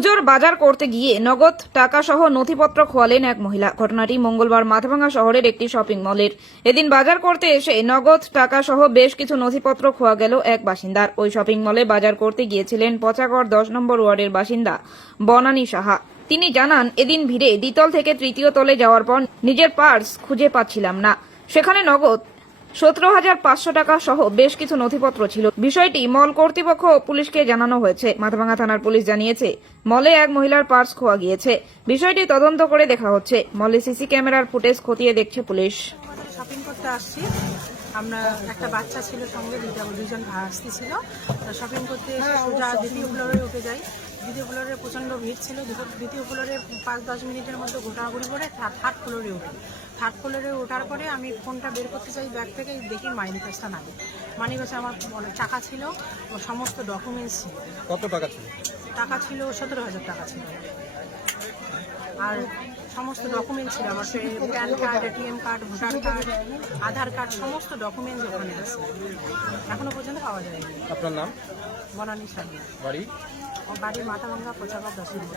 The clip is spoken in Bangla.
পুজোর বাজার করতে গিয়ে নগদ টাকা সহ নথিপত্র খোয়ালেন এক মহিলা। ঘটনাটি মঙ্গলবার মাথাভাঙ্গা শহরের একটি শপিং মলের এদিন বাজার করতে এসে নগদ টাকা সহ বেশ কিছু নথিপত্র খোয়া গেল এক বাসিন্দার। ওই শপিং মলে বাজার করতে গিয়েছিলেন পচাগড় দশ নম্বর ওয়ার্ডের বাসিন্দা বনানী সাহা। তিনি জানান, এদিন ভিড়ে দ্বিতল থেকে তৃতীয় তলে যাওয়ার পর নিজের পার্স খুঁজে পাচ্ছিলাম না। সেখানে নগদ সতেরো হাজার পাঁচশো টাকা সহ বেশ কিছু নথিপত্র ছিল। বিষয়টি মল কর্তৃপক্ষ ও পুলিশকে জানানো হয়েছে। মাথাভাঙ্গা থানার পুলিশ জানিয়েছে, মলে এক মহিলার পার্স খোয়া গিয়েছে। বিষয়টি তদন্ত করে দেখা হচ্ছে। মলে সিসি ক্যামেরার ফুটেজ খতিয়ে দেখছে পুলিশ। আমরা একটা বাচ্চা ছিল সঙ্গে দুজন আসতে ছিল। শপিং করতে এসে সোজা দ্বিতীয় ফ্লোরে উঠে যাই। দ্বিতীয় ফ্লোরে প্রচণ্ড ভিড় ছিল। দ্বিতীয় ফ্লোরে পাঁচ দশ মিনিটের মধ্যে ঘোরাঘুরি করে থার্ড ফ্লোরে উঠি। থার্ড ফ্লোরে ওঠার পরে আমি ফোনটা বের করতে চাই ব্যাগ থেকে দেখি মানি পার্সটা নাই। মানি পার্সে আমার অনেক টাকা ছিল ও সমস্ত ডকুমেন্টস ছিল। কত টাকা ছিল? টাকা ছিল সতেরো হাজার টাকা ছিল। আর সমস্ত ডকুমেন্ট ছিল আমার PAN card ATM card voter card Aadhaar card সমস্ত ডকুমেন্টস ওখানে আছে। এখনও পর্যন্ত পাওয়া যায়নি। আপনার নাম? বনানী সাহেব বাড়ি? বাড়ি মাথাভাঙ্গা পচাবা দশ নম্বর